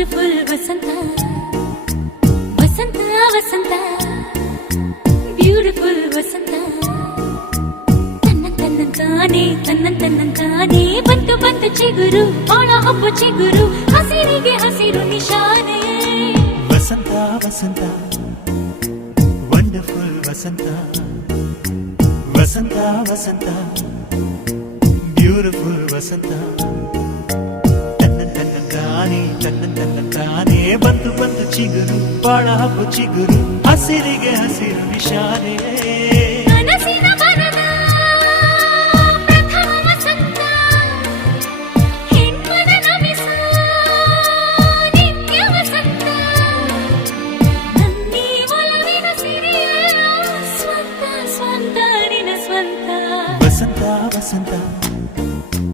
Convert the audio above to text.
beautiful ವಸಂತ ವಸಂತ ವಸಂತ beautiful ವಸಂತ ತನ್ನಂತಾನೆ ಬಂತು ಬಂತು ಚಿಗುರು ಬಾಳ ಹಬ್ಬ ಚಿಗುರು ಹಸಿರಿಗೆ ಹಸಿರು ನಿಶಾನೆ ವಸಂತ ವಸಂತ ವಂಡರ್ಫುಲ್ ವಸಂತ ವಸಂತ ವಸಂತ ಬ್ಯೂಟಿಫುಲ್ ವಸಂತ ತನ್ನಂತಾನೆ ಬಂತು ಬಂತು ಚಿಗುರು ಬಾಳ ಹಬ್ಬ ಚಿಗುರು ಹಸಿರಿಗೆ ಹಸಿರು ನಿಶಾನೆ